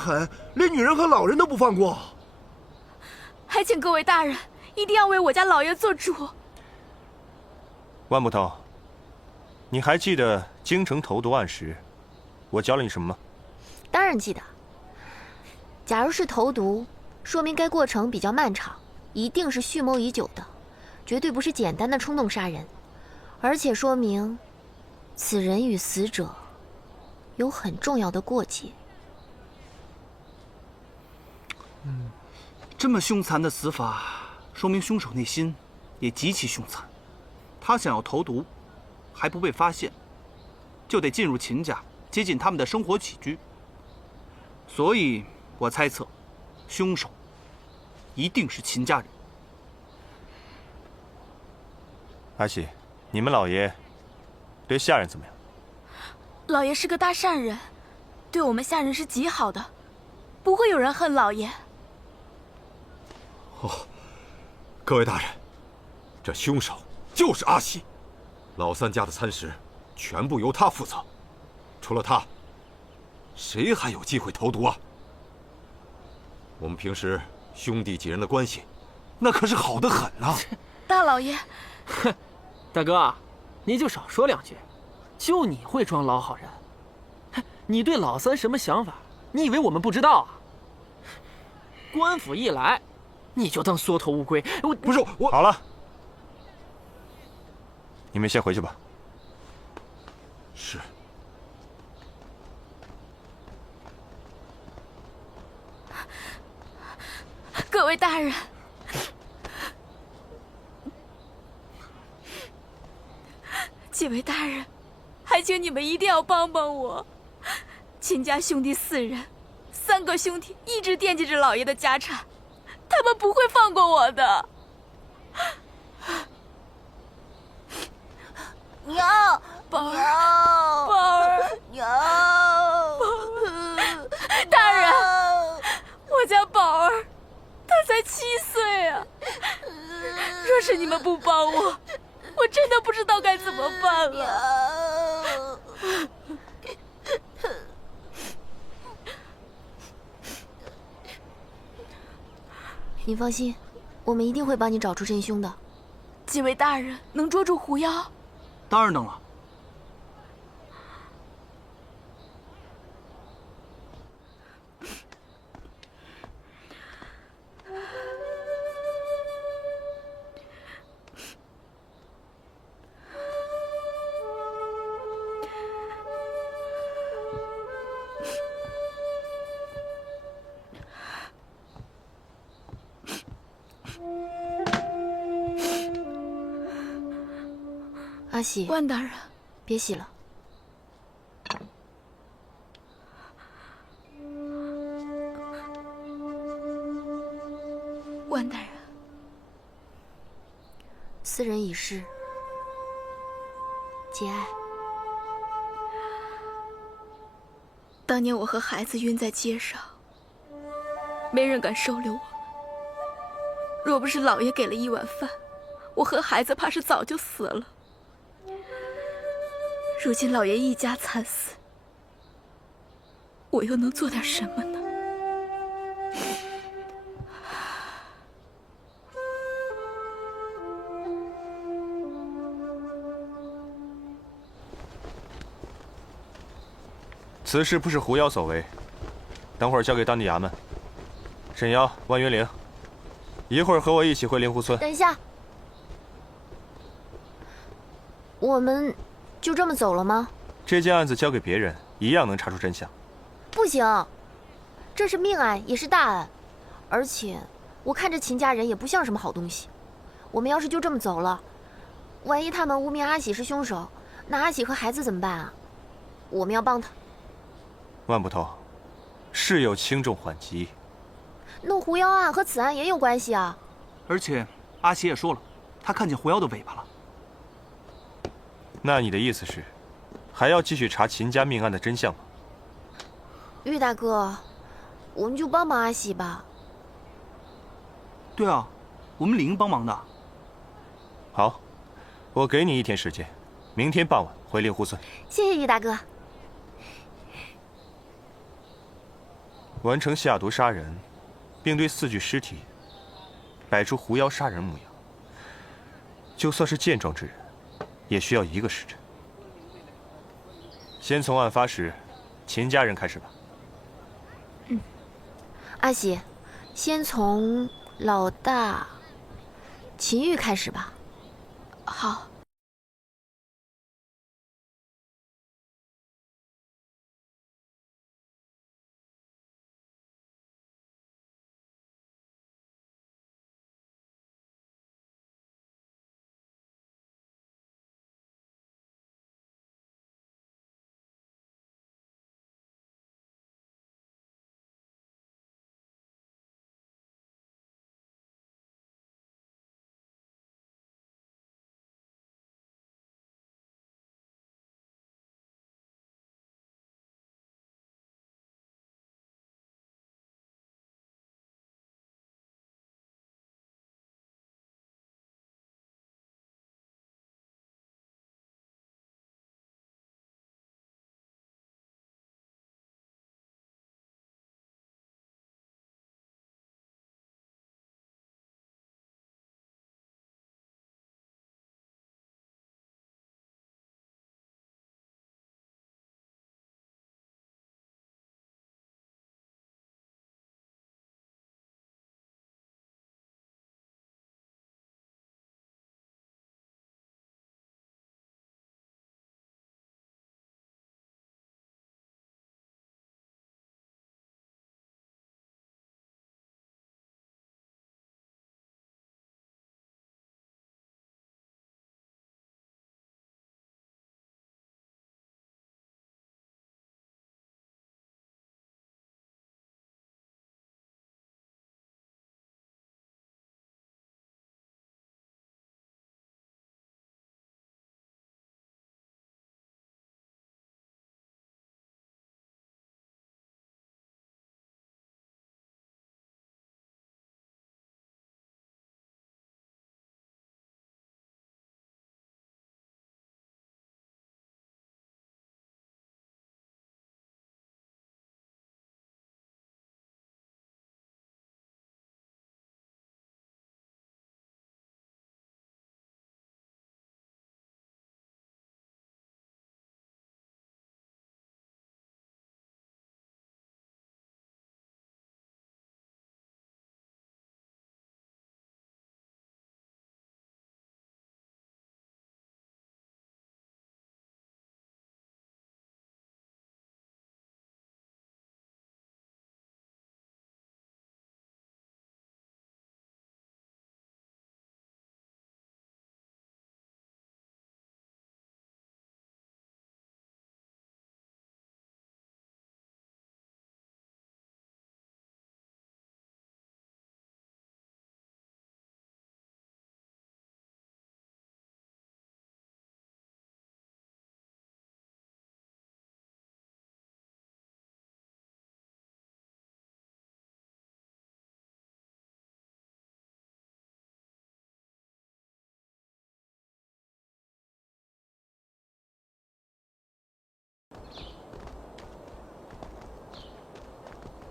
狠，连女人和老人都不放过。还请各位大人一定要为我家老爷做主。万捕头，你还记得京城投毒案时，我教了你什么吗？当然记得。假如是投毒，说明该过程比较漫长，一定是蓄谋已久的，绝对不是简单的冲动杀人，而且说明此人与死者有很重要的过节。这么凶残的死法，说明凶手内心也极其凶残。他想要投毒，还不被发现，就得进入秦家，接近他们的生活起居。所以，我猜测，凶手一定是秦家人。阿喜，你们老爷对下人怎么样？老爷是个大善人，对我们下人是极好的，不会有人恨老爷。哦，各位大人，这凶手就是阿喜，老三家的餐食全部由他负责，除了他，谁还有机会投毒啊？我们平时兄弟几人的关系，那可是好得很呐。大老爷，哼，大哥，你就少说两句，就你会装老好人。哼，你对老三什么想法？你以为我们不知道啊？官府一来，你就当缩头乌龟。不是我。好了，你们先回去吧。是。各位大人，几位大人，还请你们一定要帮帮我。秦家兄弟4人，3个兄弟一直惦记着老爷的家产，他们不会放过我的。娘，宝儿，娘，宝儿，娘，大人，我家宝儿，他才7岁啊！若是你们不帮我，我真的不知道该怎么办了。你放心，我们一定会帮你找出真凶的。几位大人能捉住狐妖？当然能了。阿喜，万大人，别洗了。万大人，斯人已逝，节哀。当年我和孩子晕在街上，没人敢收留我们。若不是老爷给了1碗饭，我和孩子怕是早就死了。如今老爷一家惨死，我又能做点什么呢？此事不是狐妖所为，等会儿交给当地衙门。沈瑶、万云玲，一会儿和我一起回灵湖村。等一下，我们就这么走了吗？这件案子交给别人，一样能查出真相。不行，这是命案，也是大案，而且我看这秦家人也不像什么好东西。我们要是就这么走了，万一他们污蔑阿喜是凶手，那阿喜和孩子怎么办啊？我们要帮他。万捕头，事有轻重缓急。弄狐妖案和此案也有关系啊。而且阿喜也说了，他看见狐妖的尾巴了。那你的意思是，还要继续查秦家命案的真相吗？玉大哥，我们就帮帮阿喜吧。对啊，我们理应帮忙的。好，我给你1天时间，明天傍晚回灵湖村。谢谢玉大哥。完成下毒杀人，并对4具尸体摆出狐妖杀人模样，就算是健壮之人，也需要1个时辰。先从案发时秦家人开始吧。阿喜，先从老大秦玉开始吧。好。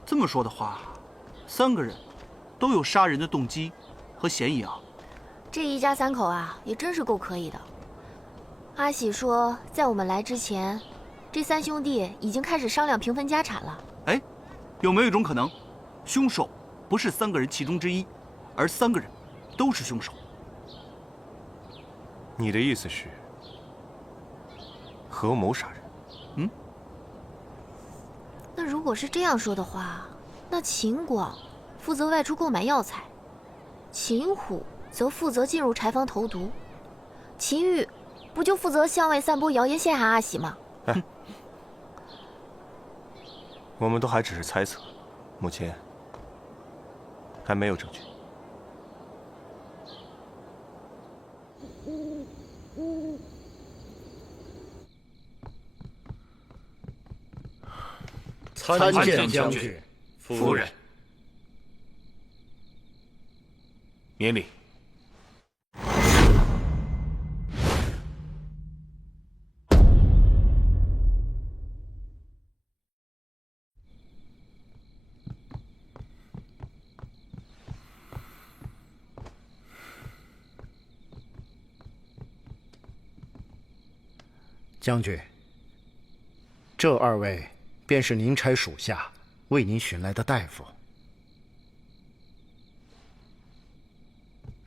这么说的话，3个人都有杀人的动机和嫌疑啊。这一家3口啊，也真是够可以的。阿喜说，在我们来之前，这3兄弟已经开始商量平分家产了。哎，有没有一种可能，凶手不是3个人其中之一，而3个人都是凶手？你的意思是合谋杀人？那如果是这样说的话，那秦广负责外出购买药材，秦虎则负责进入柴房投毒，秦玉不就负责向外散播谣言陷害阿喜吗？哎，我们都还只是猜测，目前还没有证据。参见将军、夫人。免礼。将军，这2位便是您差属下为您寻来的大夫。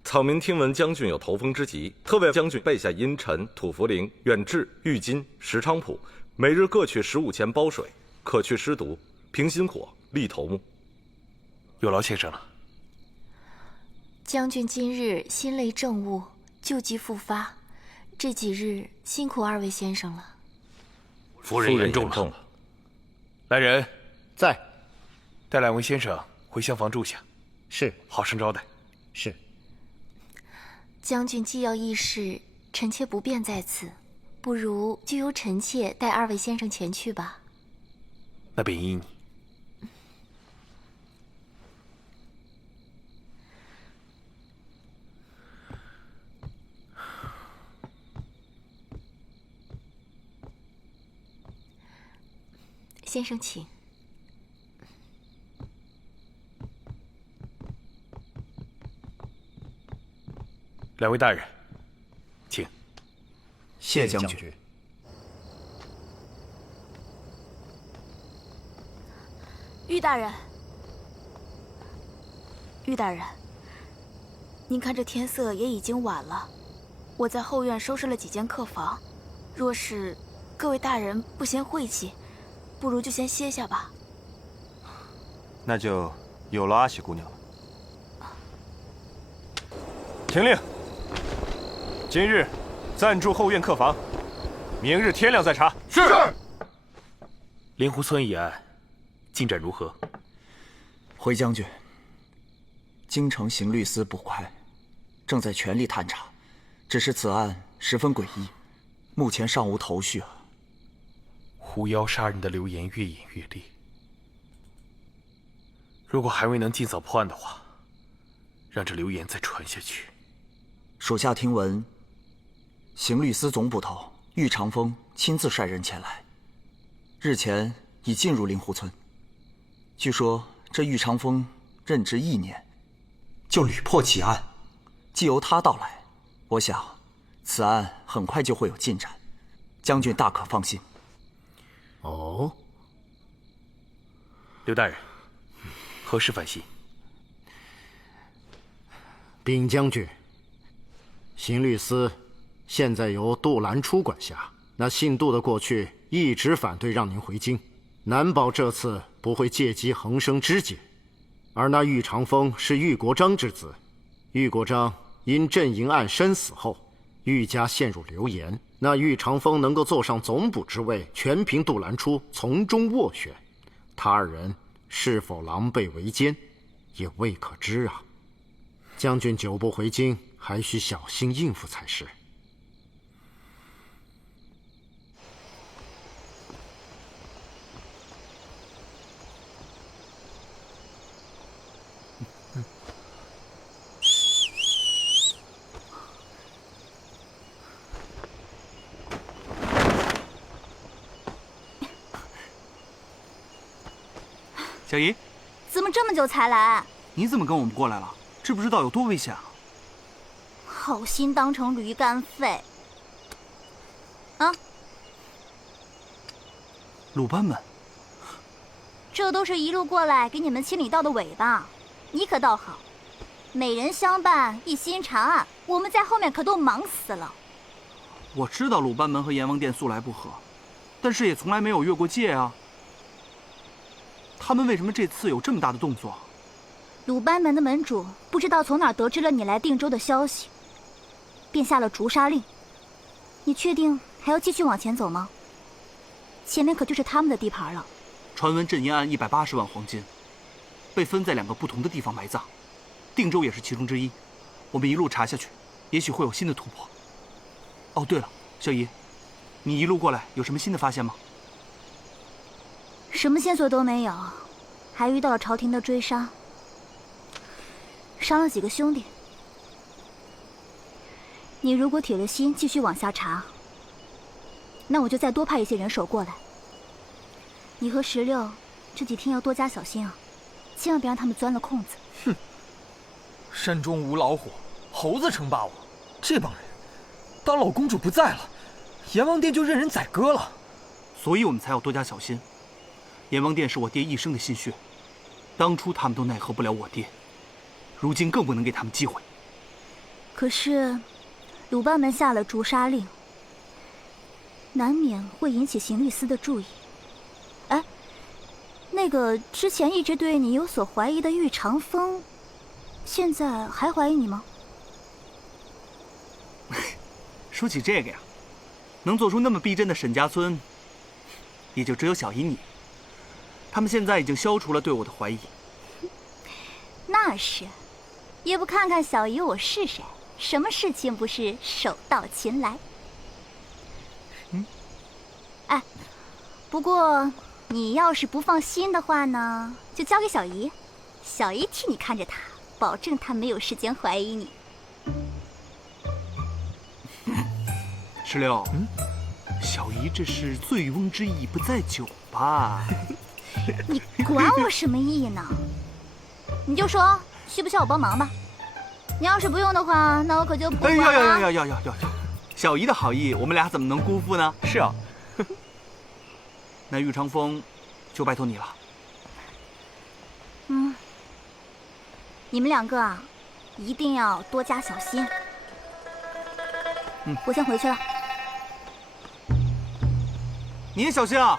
草民听闻将军有头风之疾，特为将军备下茵陈、土茯苓、远志、郁金、石菖蒲，每日各取15钱煲水，可去湿毒、平心火、利头目。有劳先生了。将军今日心累政务，旧疾复发，这几日辛苦2位先生了。夫人严重了。来人，在。带2位先生回厢房住下。是。好生招待。是。将军既要议事，臣妾不便在此，不如就由臣妾带2位先生前去吧。那便依你。先生请。2位大人，请。谢将军。玉大人，玉大人，您看这天色也已经晚了，我在后院收拾了几间客房，若是各位大人不嫌晦气，不如就先歇下吧。那就有劳阿喜姑娘了。听令，今日暂住后院客房，明日天亮再查。是。灵湖村一案进展如何？回将军，京城刑律司捕快正在全力探查，只是此案十分诡异，目前尚无头绪啊。狐妖杀人的流言越演越烈，如果还未能尽早破案的话，让这流言再传下去。属下听闻，刑律司总捕头玉长风亲自率人前来，日前已进入灵湖村。据说这玉长风任职1年，就屡破奇案，既由他到来，我想此案很快就会有进展，将军大可放心。哦，刘大人，何时返西？禀将军，刑律司现在由杜兰初管辖，那姓杜的过去一直反对让您回京，难保这次不会借机横生枝节。而那玉长风是玉国璋之子，玉国璋因阵营案身死后，玉家陷入流言，那玉长风能够坐上总捕之位，全凭杜兰初从中斡旋。他2人是否狼狈为奸，也未可知啊。将军久不回京，还需小心应付才是。小姨，怎么这么久才来？你怎么跟我们过来了？知不知道有多危险啊？好心当成驴肝肺。啊，鲁班们，这都是一路过来给你们清理到的尾巴，你可倒好，美人相伴，一心查案，我们在后面可都忙死了。我知道鲁班门和阎王殿素来不和，但是也从来没有越过界啊。他们为什么这次有这么大的动作？鲁班门的门主不知道从哪儿得知了你来定州的消息，便下了诛杀令。你确定还要继续往前走吗？前面可就是他们的地盘了。传闻镇阴案180万黄金，被分在2个不同的地方埋葬，定州也是其中之一。我们一路查下去，也许会有新的突破。哦，对了，小姨，你一路过来有什么新的发现吗？什么线索都没有，还遇到了朝廷的追杀，伤了几个兄弟。你如果铁了心继续往下查，那我就再多派一些人手过来。你和16这几天要多加小心啊，千万别让他们钻了空子。哼，山中无老虎，猴子称霸我，这帮人，当老公主不在了，阎王殿就任人宰割了。所以我们才要多加小心。阎王殿是我爹一生的心血，当初他们都奈何不了我爹，如今更不能给他们机会。可是，鲁班门下了诛杀令，难免会引起刑律司的注意。哎，那个之前一直对你有所怀疑的玉长风，现在还怀疑你吗？说起这个呀，能做出那么逼真的沈家孙，也就只有小姨你。他们现在已经消除了对我的怀疑。那是，也不看看小姨我是谁，什么事情不是手到擒来？哎，不过你要是不放心的话呢，就交给小姨，小姨替你看着他，保证他没有时间怀疑你。石榴，小姨这是醉翁之意不在酒吧？你管我什么意呢？你就说需不需要我帮忙吧。你要是不用的话，那我可就不管了。哎呀！小姨的好意，我们俩怎么能辜负呢？是啊，那玉长风，就拜托你了。你们两个啊，一定要多加小心。我先回去了。你也小心啊！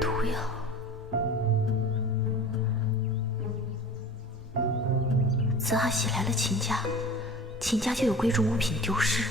毒药，自阿喜来了秦家，秦家就有贵重物品丢失。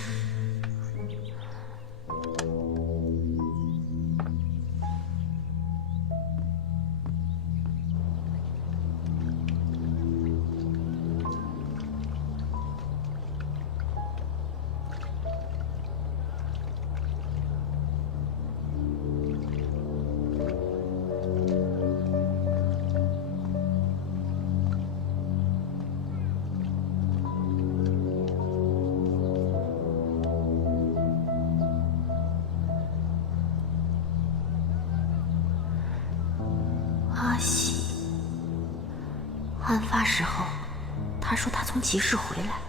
阿喜，案发时候，他说他从集市回来。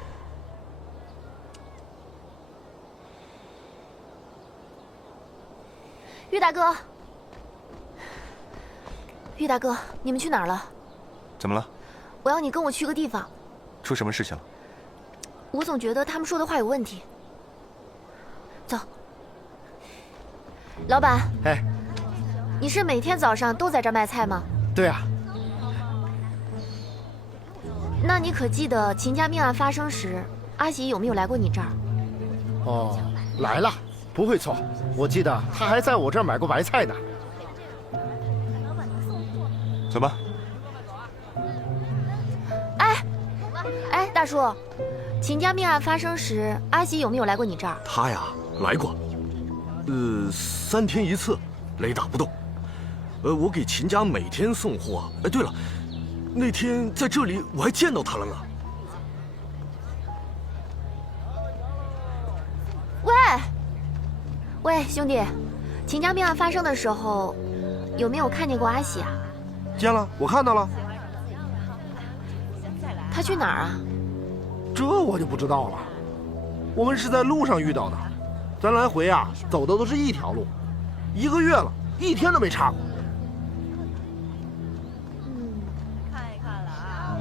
玉大哥，玉大哥，你们去哪儿了？怎么了？我要你跟我去个地方。出什么事情了？我总觉得他们说的话有问题。走。老板。哎。你是每天早上都在这儿卖菜吗？对啊。那你可记得秦家命案发生时，阿喜有没有来过你这儿？哦，来了，不会错。我记得他还在我这儿买过白菜呢。走吧。哎，大叔，秦家命案发生时，阿喜有没有来过你这儿？他呀，来过。3天1次，雷打不动。我给秦家每天送货。哎，对了，那天在这里我还见到他了呢。喂，兄弟，秦家命案发生的时候，有没有看见过阿喜啊？见了，我看到了。他去哪儿啊？这我就不知道了。我们是在路上遇到的，咱来回啊走的都是一条路，1个月了，1天都没差过。看一看了啊。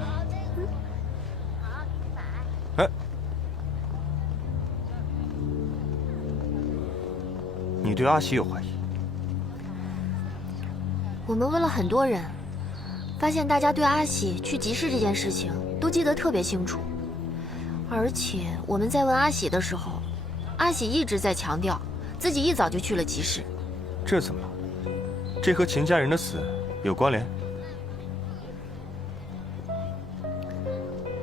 哎，你对阿喜有怀疑？我们问了很多人，发现大家对阿喜去集市这件事情都记得特别清楚。而且我们在问阿喜的时候，阿喜一直在强调自己一早就去了集市。这怎么了？这和秦家人的死有关联？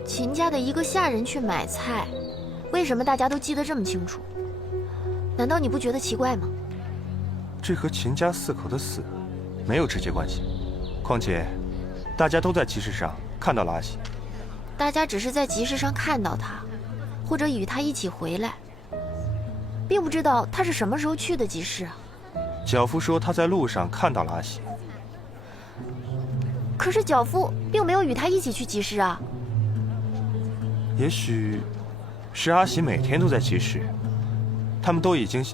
秦家的一个下人去买菜，为什么大家都记得这么清楚？难道你不觉得奇怪吗？这和秦家4口的死没有直接关系。况且，大家都在集市上看到了阿喜。大家只是在集市上看到他，或者与他一起回来，并不知道他是什么时候去的集市啊。脚夫说他在路上看到了阿喜，可是脚夫并没有与他一起去集市啊。也许是阿喜每天都在集市，他们都已经……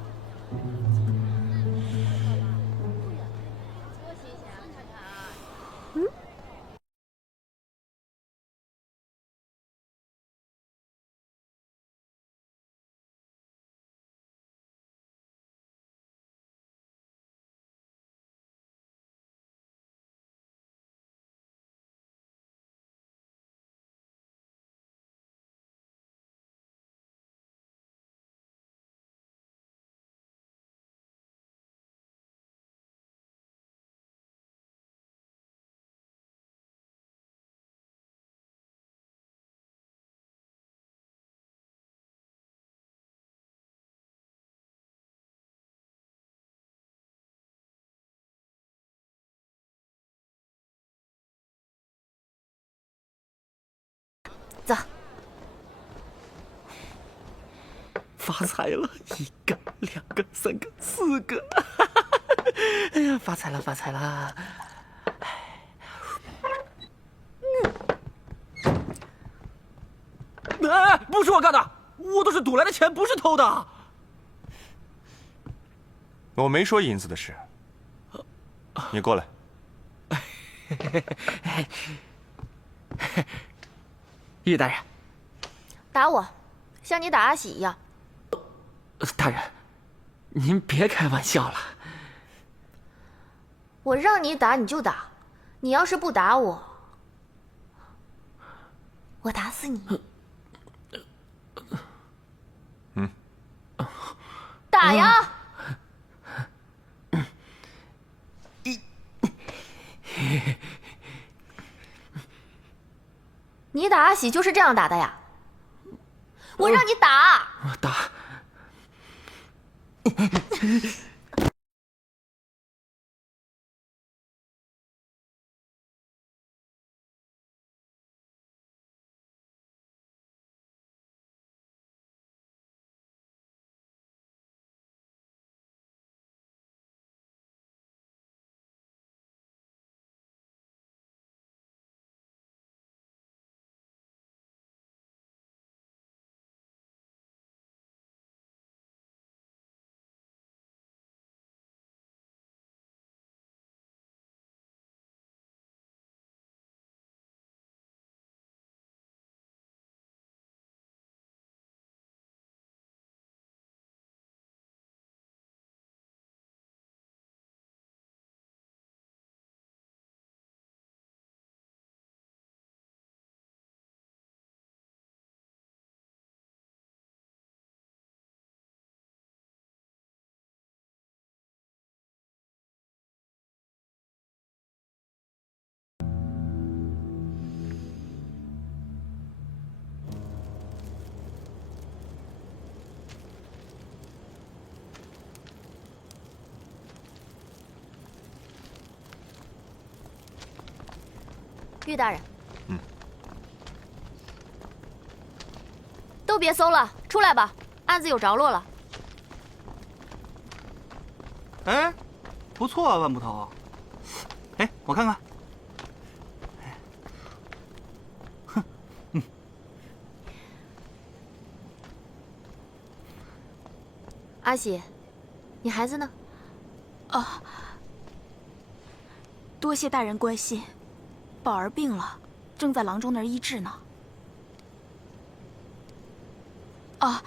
走。发财了，1个、2个、3个、4个，哎呀，发财了，发财了！哎，不是我干的，我都是赌来的钱，不是偷的。我没说银子的事。你过来。叶大人，打我，像你打阿喜一样。大人，您别开玩笑了。我让你打你就打，你要是不打我，我打死你。打呀！你打阿喜就是这样打的呀？我让你打。打。玉大人，嗯，都别搜了，出来吧，案子有着落了。哎，不错啊，万捕头。哎，我看看。阿喜，你孩子呢？啊，多谢大人关心，宝儿病了，正在郎中那儿医治呢。啊，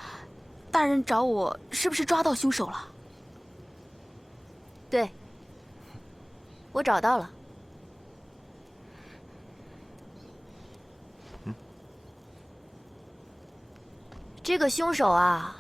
大人找我是不是抓到凶手了？对，我找到了。这个凶手啊，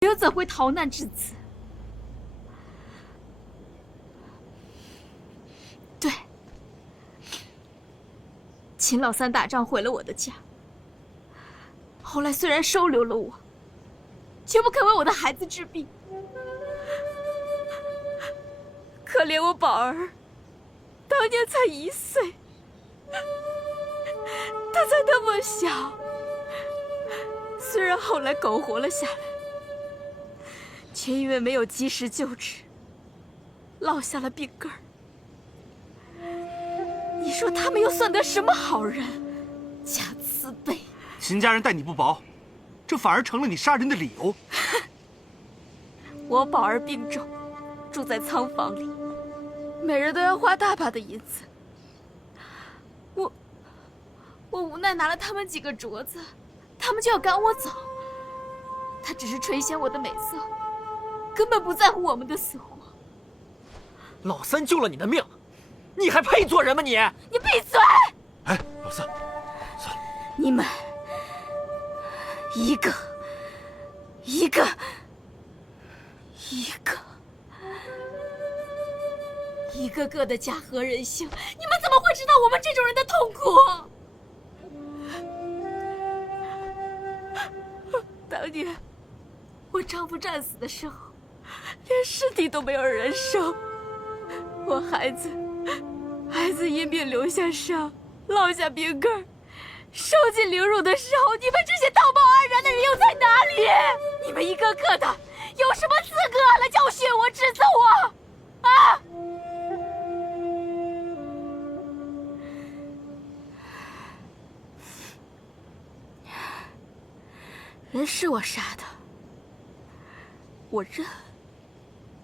又怎会逃难至此？对，秦老三打仗毁了我的家，后来虽然收留了我，却不肯为我的孩子治病。可怜我宝儿，当年才1岁，他才那么小，虽然后来苟活了下来，却因为没有及时救治，落下了病根儿。你说他们又算得什么好人？假慈悲！秦家人待你不薄，这反而成了你杀人的理由。我宝儿病重，住在仓房里，每人都要花大把的银子。我无奈拿了他们几个镯子，他们就要赶我走。他只是垂涎我的美色，根本不在乎我们的死活。老三救了你的命，你还配做人吗你？你闭嘴！哎，老三，算了，你们一个个的家和人性，你们怎么会知道我们这种人的痛苦？当年我丈夫战死的时候，连尸体都没有人收，我孩子因病留下伤，落下病根儿，受尽凌辱的时候，你们这些道貌岸然的人又在哪里？你们一个个的有什么资格来教训我、指责我？啊！人是我杀的，我认。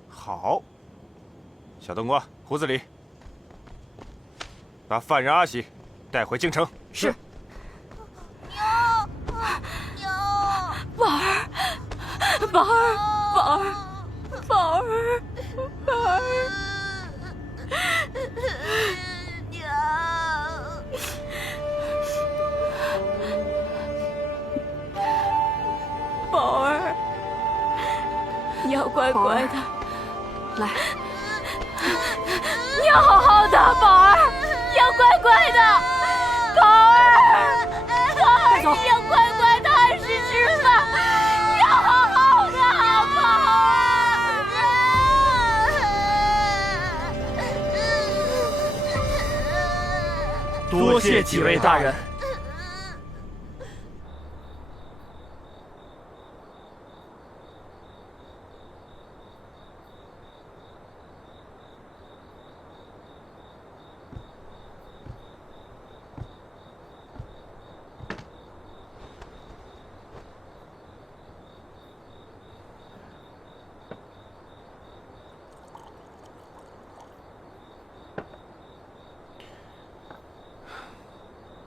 好，小冬瓜，胡子里，把犯人阿喜带回京城。是。宝儿，宝儿，宝儿，宝儿，宝儿，娘，宝儿，你要乖乖的，来，你要好好的，宝儿，你要乖乖的，宝儿，宝儿，你要乖乖的按时吃饭，你要好好的，宝儿。多谢几位大人。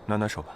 暖暖手吧。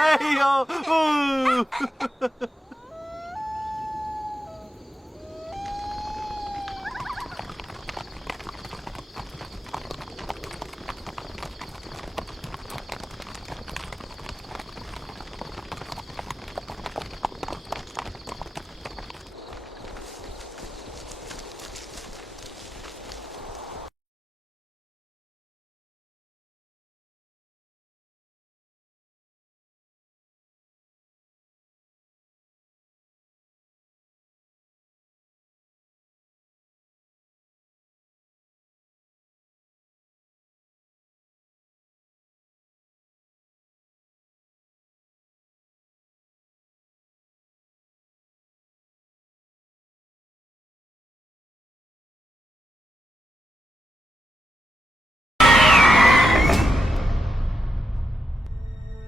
哎呦，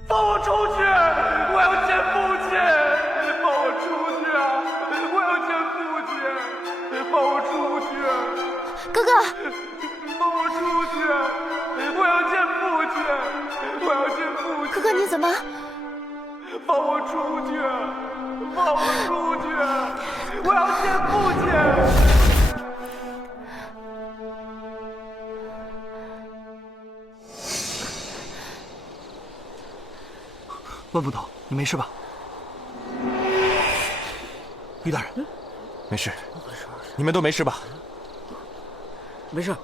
放我出去！我要见父亲！放我出去！我要见父亲！放我出去！哥哥，放我出去！我要见父亲！我要见父亲！哥哥，你怎么？放我出去！放我出去！我要见父亲！万副头，你没事吧？于大人，没事，你们都没事吧？没事。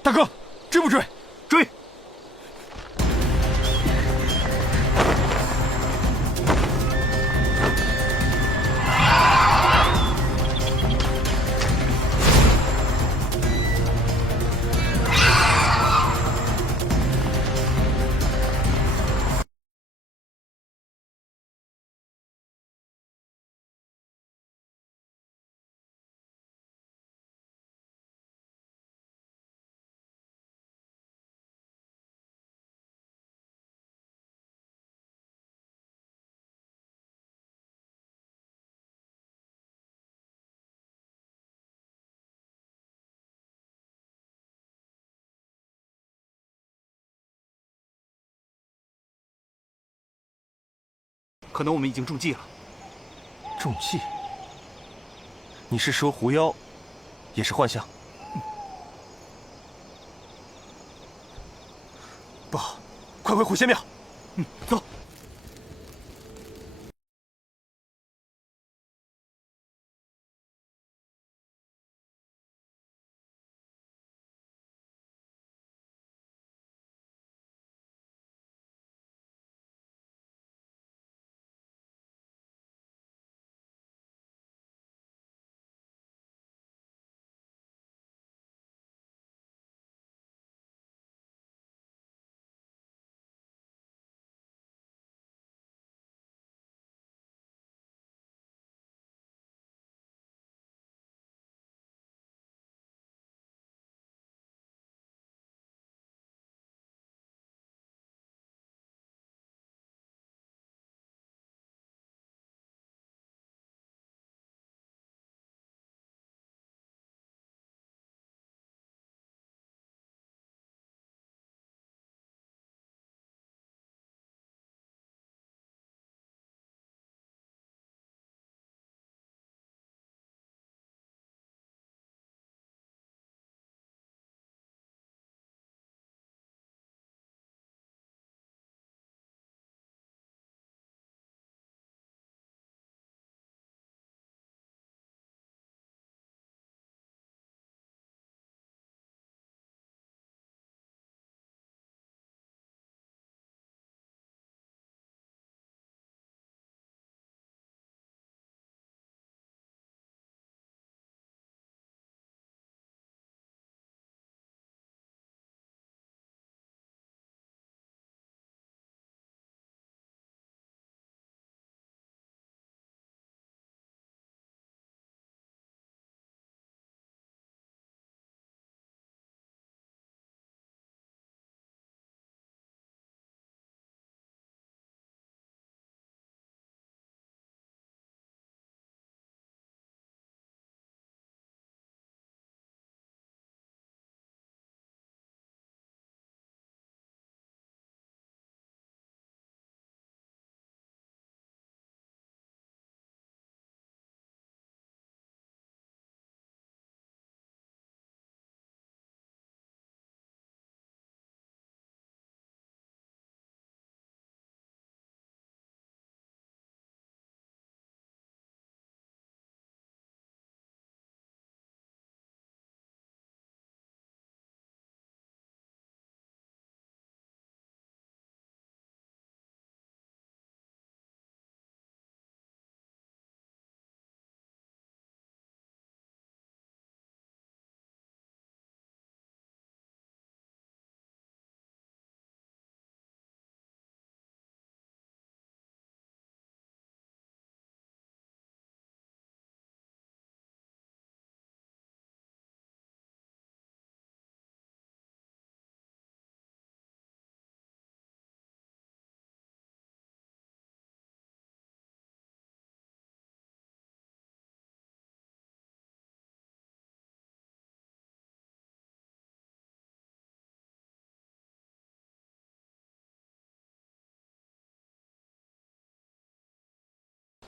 大哥，追不追？追！可能我们已经中计了。中计？你是说狐妖也是幻象？不好，快回虎仙庙！走。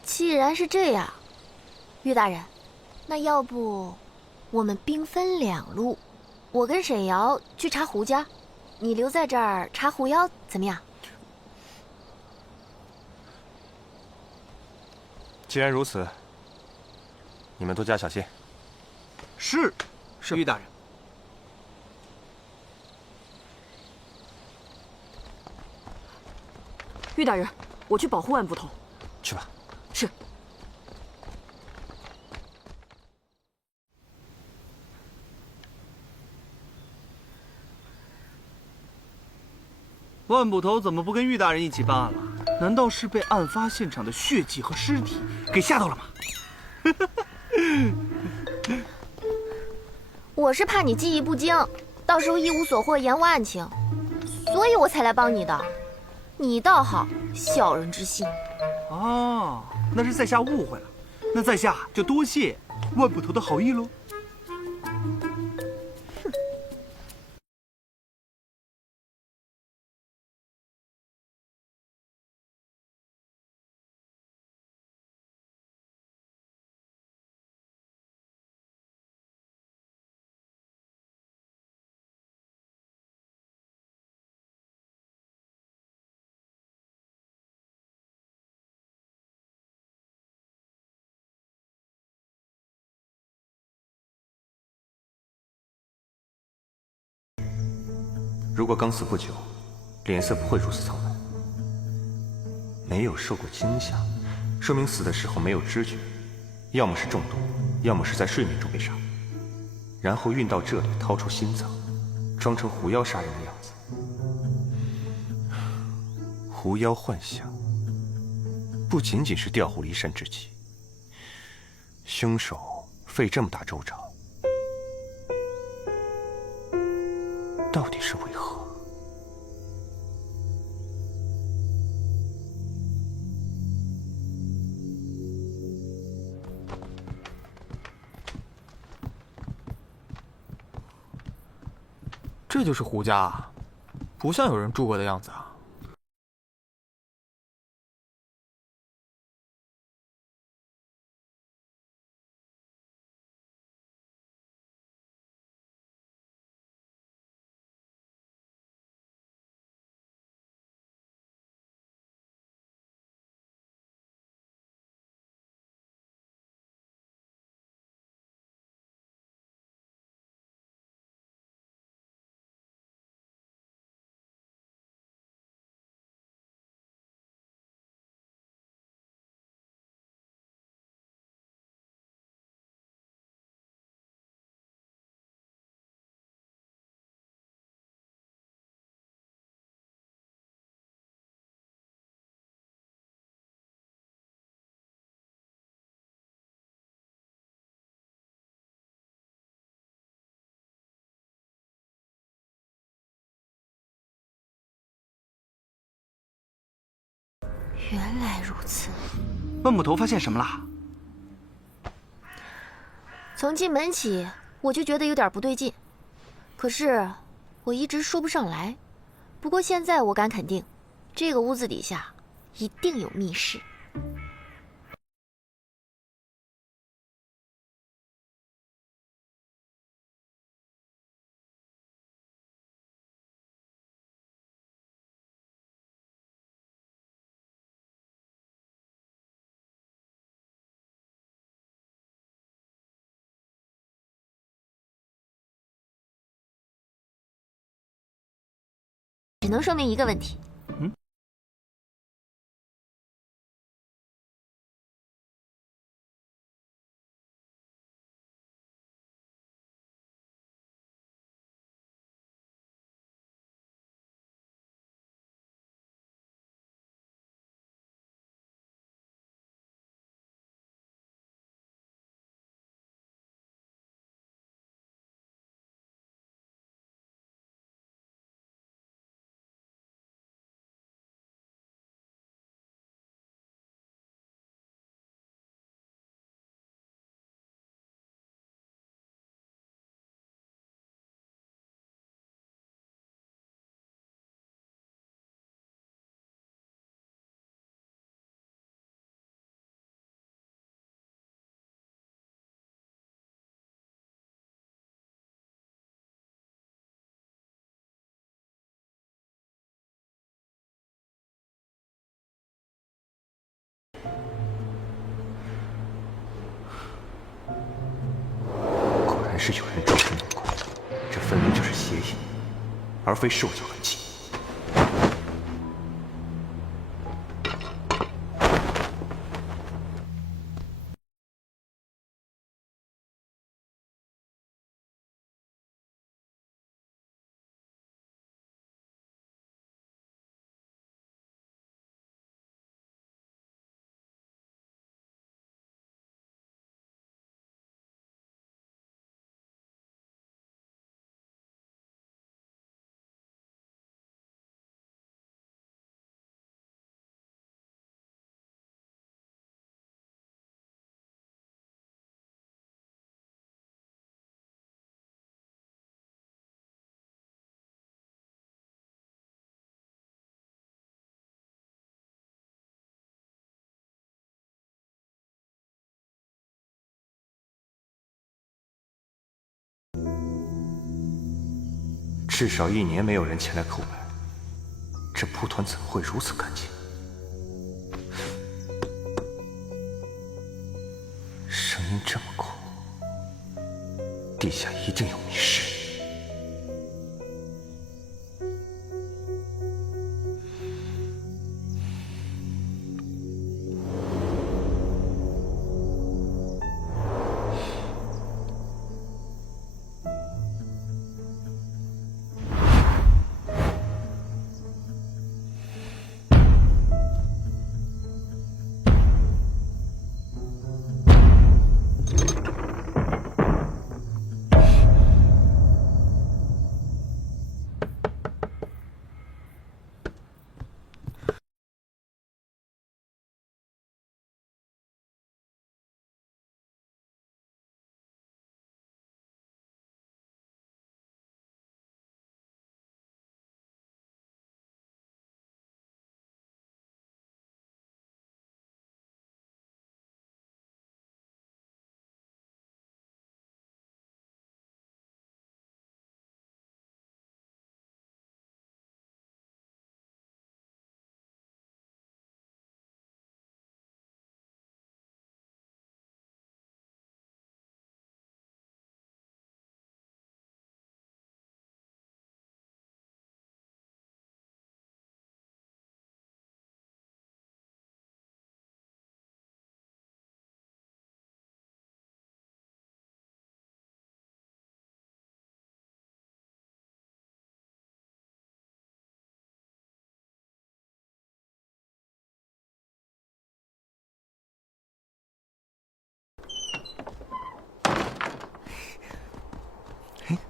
既然是这样，玉大人，那要不我们兵分两路，我跟沈瑶去查胡家，你留在这儿查狐妖，怎么样？既然如此，你们多加小心。是，玉大人。玉大人，我去保护万捕头。去吧。是。万捕头怎么不跟玉大人一起办了？难道是被案发现场的血迹和尸体给吓到了吗？我是怕你记忆不精，到时候一无所获，延误案情，所以我才来帮你的。你倒好，小人之心。哦，那是在下误会了，那在下就多谢万捕头的好意喽。如果刚死不久，脸色不会如此苍白。没有受过惊吓，说明死的时候没有知觉，要么是中毒，要么是在睡眠中被杀，然后运到这里，掏出心脏，装成狐妖杀人的样子。狐妖幻想，不仅仅是调虎离山之计。凶手费这么大周章，到底是为何？这就是胡家啊，不像有人住过的样子啊。原来如此。万捕头发现什么了？从进门起，我就觉得有点不对劲，可是我一直说不上来。不过现在我敢肯定，这个屋子底下一定有密室。只能说明一个问题。是有人招生弄鬼，这分明就是邪淫，而非受教痕迹。至少1年没有人前来叩拜，这蒲团怎么会如此干净？声音这么空，地下一定有密室。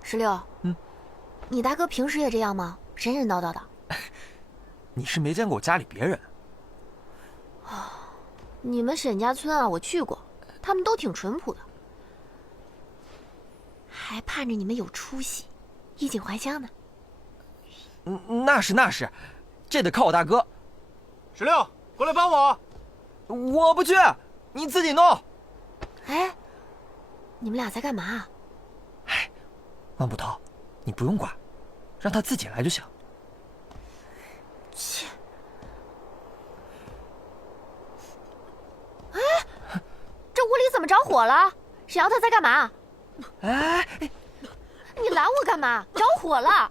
16，你大哥平时也这样吗？神神叨叨的。你是没见过我家里别人。你们沈家村啊，我去过，他们都挺淳朴的，还盼着你们有出息，衣锦还乡呢。那是，这得靠我大哥。16，过来帮我。我不去，你自己弄。哎，你们俩在干嘛？万捕头，你不用管，让他自己来就行。切！哎，这屋里怎么着火了？沈瑶他在干嘛？哎，你拦我干嘛？着火了！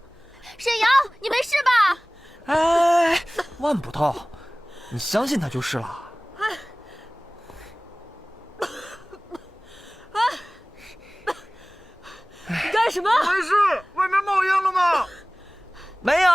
沈瑶，你没事吧？哎，万捕头，你相信他就是了。你干什么？没事，外面冒烟了吗？没有。